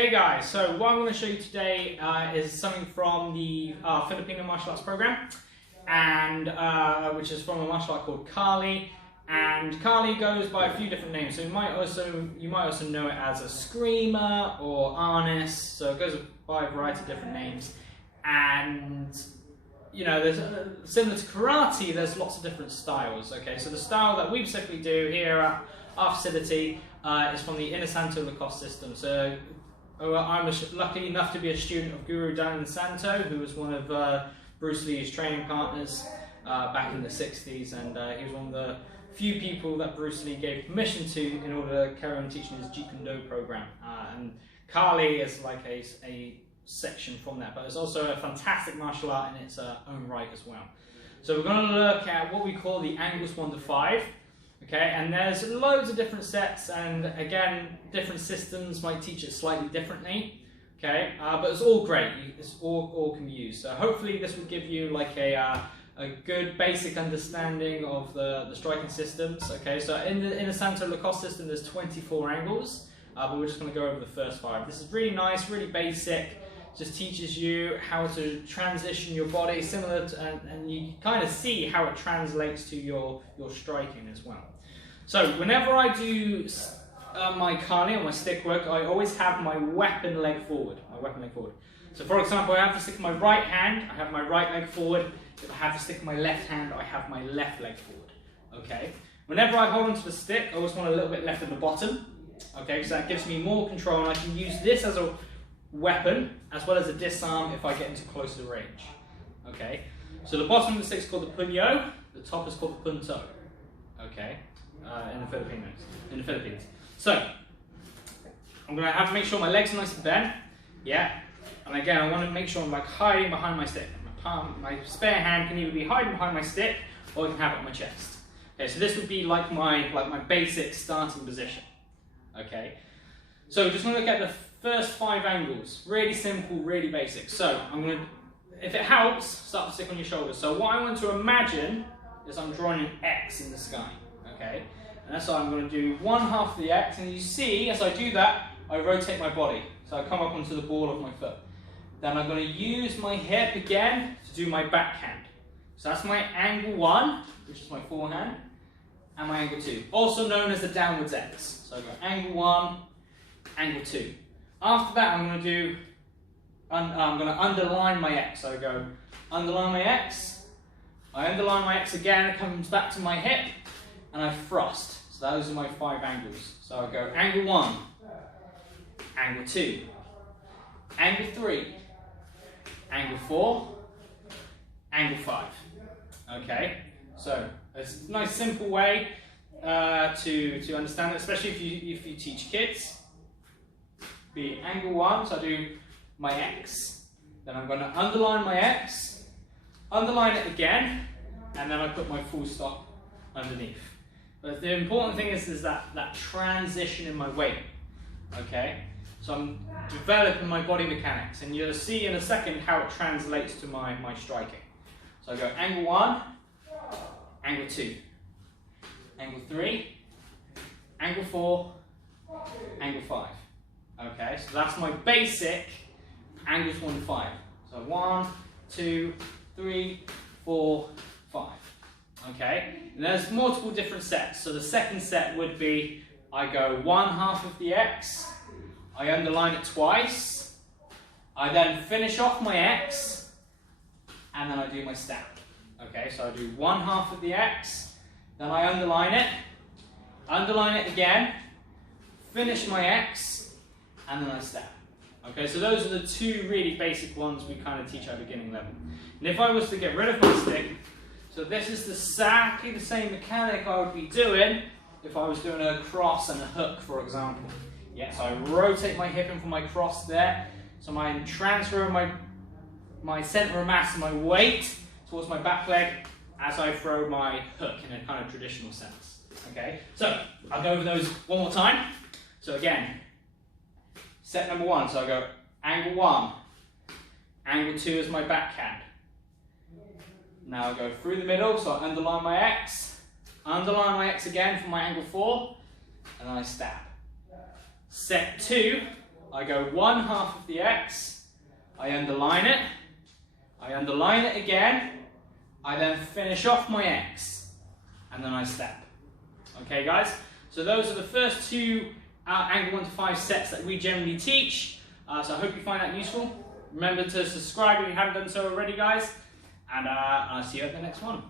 Okay guys, so what I'm going to show you today is something from the Filipino martial arts program, and which is from a martial art called Kali. And Kali goes by a few different names, so you might also know it as a screamer or arnis. So it goes by a variety of different names, and you know, there's similar to karate. There's lots of different styles. Okay, so the style that we specifically do here at our facility is from the Inosanto Lacoste system. So I'm lucky enough to be a student of Guru Dan Santo, who was one of Bruce Lee's training partners back in the 60s, and he was one of the few people that Bruce Lee gave permission to in order to carry on teaching his Jeet Kune Do program. And Kali is like a section from that, but it's also a fantastic martial art in its own right as well. So we're going to look at what we call the angles 1 to 5. Okay, and there's loads of different sets, and again, different systems might teach it slightly differently. Okay, but it's all great. It's all can be used. So hopefully this will give you like a good basic understanding of the striking systems. Okay, so in the Inosanto Lacoste system, there's 24 angles, but we're just going to go over the first 5. This is really nice, really basic. Just teaches you how to transition your body, similar to, and you kind of see how it translates to your striking as well. So whenever I do my Kali or my stick work, I always have my weapon leg forward. So for example, I have to stick my right hand, I have my right leg forward. If I have to stick my left hand, I have my left leg forward. Okay. Whenever I hold onto the stick, I always want a little bit left at the bottom. Okay, because that gives me more control, and I can use this as a weapon as well as a disarm if I get into closer range. Okay, so the bottom of the stick is called the punyo, the top is called the punto. Okay, in the Philippines. So I'm going to have to make sure my legs are nice and bent. Yeah, and again I want to make sure I'm like hiding behind my stick. My spare hand can either be hiding behind my stick or I can have it on my chest. Okay, so this would be like my basic starting position. Okay, so we're just going to look at the first 5 angles. Really simple, really basic. So I'm going to, if it helps, start to stick on your shoulders. So what I want to imagine is I'm drawing an X in the sky. Okay, and that's why I'm going to do one half of the X, and you see as I do that, I rotate my body. So I come up onto the ball of my foot. Then I'm going to use my hip again to do my backhand. So that's my angle 1, which is my forehand, and my angle 2, also known as the downwards X. So I go angle 1, angle 2. After that, I'm going to underline my X. So I go underline my X, I underline my X again, it comes back to my hip, and I thrust. So those are my 5 angles. So I go angle 1, angle 2, angle 3, angle 4, angle 5. Okay, so it's a nice simple way to understand it, especially if you teach kids. Be angle 1, so I do my X. Then I'm going to underline my X, underline it again, and then I put my full stop underneath. But the important thing is that transition in my weight. Okay, so I'm developing my body mechanics, and you'll see in a second how it translates to my striking. So I go angle 1, angle 2, angle 3, angle 4, angle 5. Okay, so that's my basic angles 1 to 5. So 1, 2, 3, 4, 5. Okay, and there's multiple different sets. So the second set would be I go one half of the X, I underline it twice, I then finish off my X, and then I do my stab. Okay, so I do one half of the X, then I underline it again, finish my X, and then I stab. Okay, so those are the 2 really basic ones we kind of teach at beginning level. And if I was to get rid of my stick, so this is exactly the same mechanic I would be doing if I was doing a cross and a hook, for example. Yeah, so I rotate my hip in for my cross there, so I'm transferring my center of mass and my weight towards my back leg as I throw my hook in a kind of traditional sense. Okay, so I'll go over those one more time. So again, set number 1, so I go angle 1, angle 2 is my backhand. Now I go through the middle, so I underline my X again for my angle 4, and then I stab. Set 2, I go 1/2 of the X, I underline it again, I then finish off my X, and then I step. Okay guys, so those are the first two angle 1 to 5 sets that we generally teach, so I hope you find that useful. Remember to subscribe if you haven't done so already guys, and I'll see you at the next one.